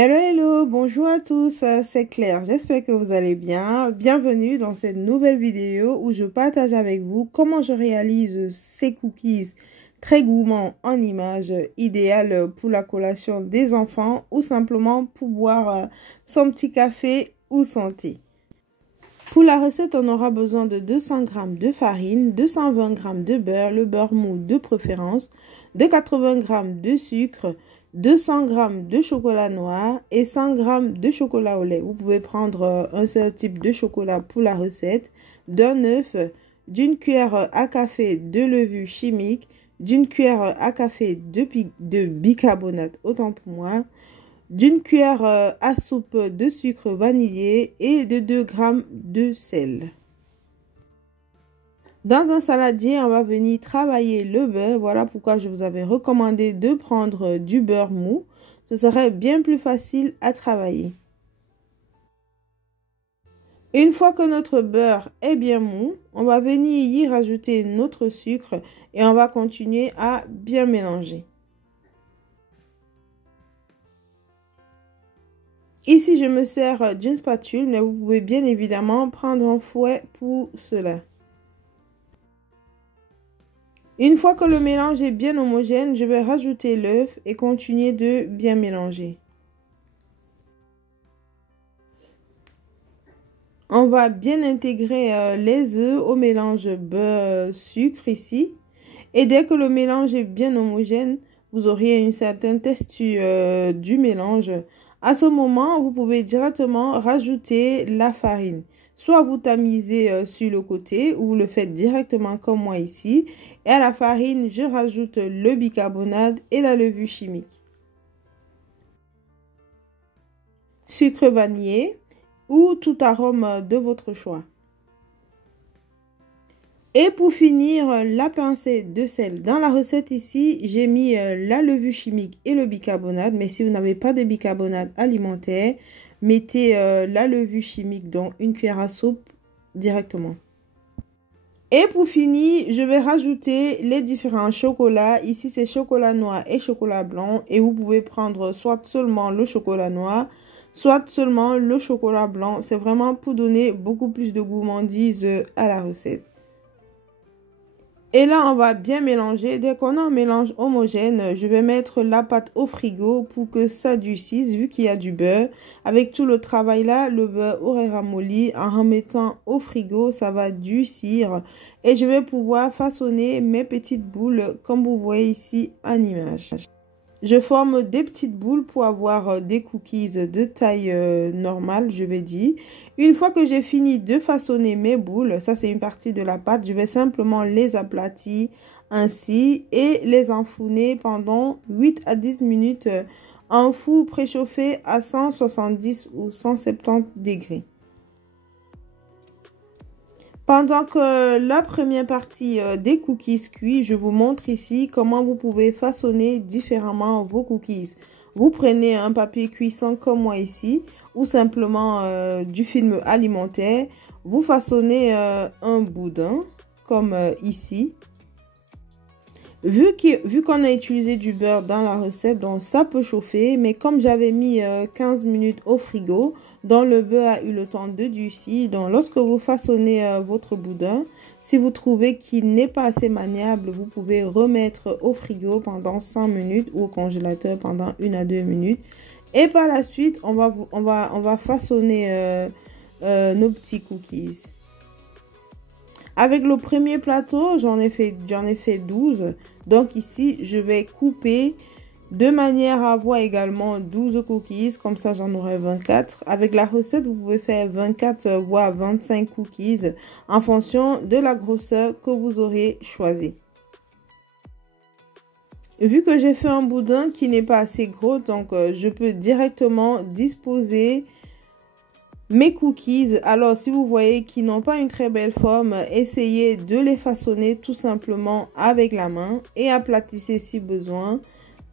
Hello, hello, bonjour à tous, c'est Claire, j'espère que vous allez bien. Bienvenue dans cette nouvelle vidéo où je partage avec vous comment je réalise ces cookies très gourmands en images, idéal pour la collation des enfants ou simplement pour boire son petit café ou son thé. Pour la recette, on aura besoin de 200 g de farine, 220 g de beurre, le beurre mou de préférence, de 80 g de sucre, 200 g de chocolat noir et 100 g de chocolat au lait. Vous pouvez prendre un seul type de chocolat pour la recette, d'un œuf, d'une cuillère à café de levure chimique, d'une cuillère à café de bicarbonate, autant pour moi, d'une cuillère à soupe de sucre vanillé et de 2 g de sel. Dans un saladier, on va venir travailler le beurre. Voilà pourquoi je vous avais recommandé de prendre du beurre mou. Ce serait bien plus facile à travailler. Une fois que notre beurre est bien mou, on va venir y rajouter notre sucre et on va continuer à bien mélanger. Ici, je me sers d'une spatule, mais vous pouvez bien évidemment prendre un fouet pour cela. Une fois que le mélange est bien homogène, je vais rajouter l'œuf et continuer de bien mélanger. On va bien intégrer les œufs au mélange beurre-sucre ici. Et dès que le mélange est bien homogène, vous aurez une certaine texture du mélange. À ce moment, vous pouvez directement rajouter la farine. Soit vous tamisez sur le côté ou vous le faites directement comme moi ici. Et à la farine, je rajoute le bicarbonate et la levure chimique. Sucre vanillé ou tout arôme de votre choix. Et pour finir, la pincée de sel. Dans la recette ici, j'ai mis la levure chimique et le bicarbonate. Mais si vous n'avez pas de bicarbonate alimentaire, mettez la levure chimique dans une cuillère à soupe directement. Et pour finir, je vais rajouter les différents chocolats. Ici, c'est chocolat noir et chocolat blanc. Et vous pouvez prendre soit seulement le chocolat noir, soit seulement le chocolat blanc. C'est vraiment pour donner beaucoup plus de gourmandise à la recette. Et là, on va bien mélanger. Dès qu'on a un mélange homogène, je vais mettre la pâte au frigo pour que ça durcisse, vu qu'il y a du beurre. Avec tout le travail là, le beurre aurait ramolli. En remettant au frigo, ça va durcir. Et je vais pouvoir façonner mes petites boules, comme vous voyez ici en image. Je forme des petites boules pour avoir des cookies de taille normale, je vais dire. Une fois que j'ai fini de façonner mes boules, ça c'est une partie de la pâte, je vais simplement les aplatir ainsi et les enfourner pendant 8 à 10 minutes en four préchauffé à 170 ou 170 degrés. Pendant que la première partie des cookies cuit, je vous montre ici comment vous pouvez façonner différemment vos cookies. Vous prenez un papier cuisson comme moi ici ou simplement du film alimentaire. Vous façonnez un boudin comme ici. Vu qu'on a utilisé du beurre dans la recette, donc ça peut chauffer. Mais comme j'avais mis 15 minutes au frigo, donc le beurre a eu le temps de durcir. Donc lorsque vous façonnez votre boudin, si vous trouvez qu'il n'est pas assez maniable, vous pouvez remettre au frigo pendant 100 minutes ou au congélateur pendant 1 à 2 minutes. Et par la suite, on va façonner nos petits cookies. Avec le premier plateau, j'en ai fait 12. Donc ici, je vais couper de manière à avoir également 12 cookies. Comme ça, j'en aurai 24. Avec la recette, vous pouvez faire 24 voire 25 cookies en fonction de la grosseur que vous aurez choisi. Vu que j'ai fait un boudin qui n'est pas assez gros, donc je peux directement disposer mes cookies. Alors si vous voyez qu'ils n'ont pas une très belle forme, essayez de les façonner tout simplement avec la main et aplatissez si besoin.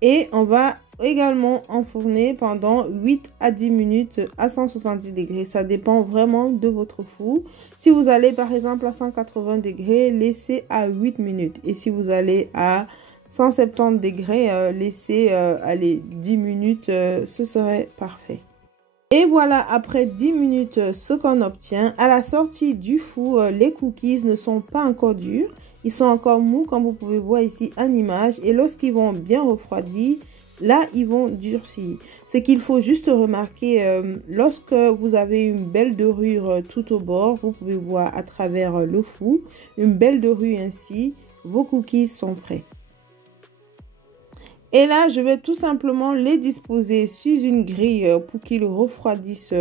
Et on va également enfourner pendant 8 à 10 minutes à 170 degrés. Ça dépend vraiment de votre four. Si vous allez par exemple à 180 degrés, laissez à 8 minutes. Et si vous allez à 170 degrés, laisser aller 10 minutes, ce serait parfait. Et voilà, après 10 minutes, ce qu'on obtient. À la sortie du four, les cookies ne sont pas encore durs. Ils sont encore mous, comme vous pouvez voir ici en image. Et lorsqu'ils vont bien refroidir, là, ils vont durcir. Ce qu'il faut juste remarquer, lorsque vous avez une belle dorure tout au bord, vous pouvez voir à travers le four, une belle dorure ainsi, vos cookies sont prêts. Et là, je vais tout simplement les disposer sur une grille pour qu'ils refroidissent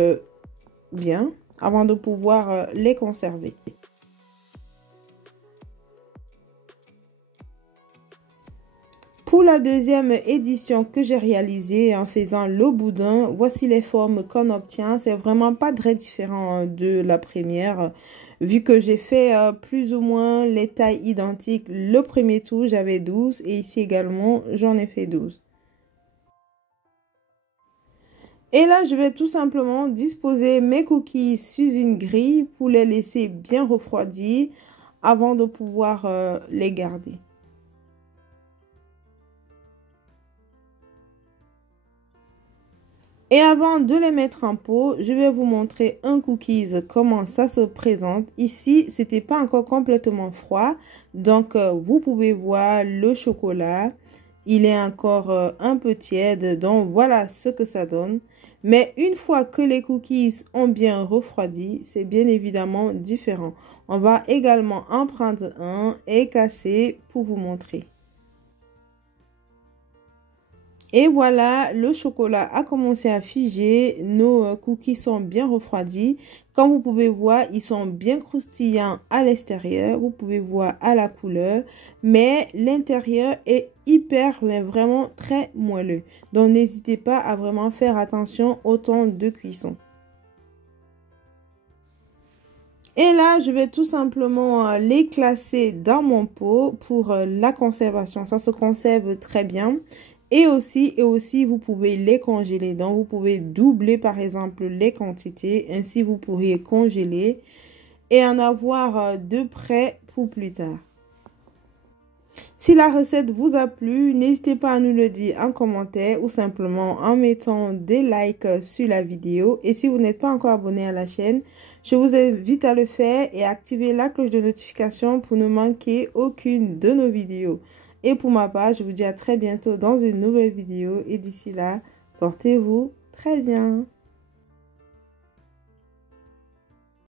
bien avant de pouvoir les conserver. Pour la deuxième édition que j'ai réalisée en faisant le boudin, voici les formes qu'on obtient. C'est vraiment pas très différent de la première. Vu que j'ai fait plus ou moins les tailles identiques, le premier tour j'avais 12 et ici également j'en ai fait 12. Et là, je vais tout simplement disposer mes cookies sur une grille pour les laisser bien refroidir avant de pouvoir les garder. Et avant de les mettre en pot, je vais vous montrer un cookies, comment ça se présente. Ici, c'était pas encore complètement froid, donc vous pouvez voir le chocolat. Il est encore un peu tiède, donc voilà ce que ça donne. Mais une fois que les cookies ont bien refroidi, c'est bien évidemment différent. On va également en prendre un et casser pour vous montrer. Et voilà, le chocolat a commencé à figer. Nos cookies sont bien refroidis. Comme vous pouvez voir, ils sont bien croustillants à l'extérieur. Vous pouvez voir à la couleur. Mais l'intérieur est hyper, mais vraiment très moelleux. Donc, n'hésitez pas à vraiment faire attention au temps de cuisson. Et là, je vais tout simplement les classer dans mon pot pour la conservation. Ça se conserve très bien. Et aussi, vous pouvez les congeler. Donc, vous pouvez doubler, par exemple, les quantités. Ainsi, vous pourriez congeler et en avoir de prêt pour plus tard. Si la recette vous a plu, n'hésitez pas à nous le dire en commentaire ou simplement en mettant des likes sur la vidéo. Et si vous n'êtes pas encore abonné à la chaîne, je vous invite à le faire et à activer la cloche de notification pour ne manquer aucune de nos vidéos. Et pour ma part, je vous dis à très bientôt dans une nouvelle vidéo. Et d'ici là, portez-vous très bien.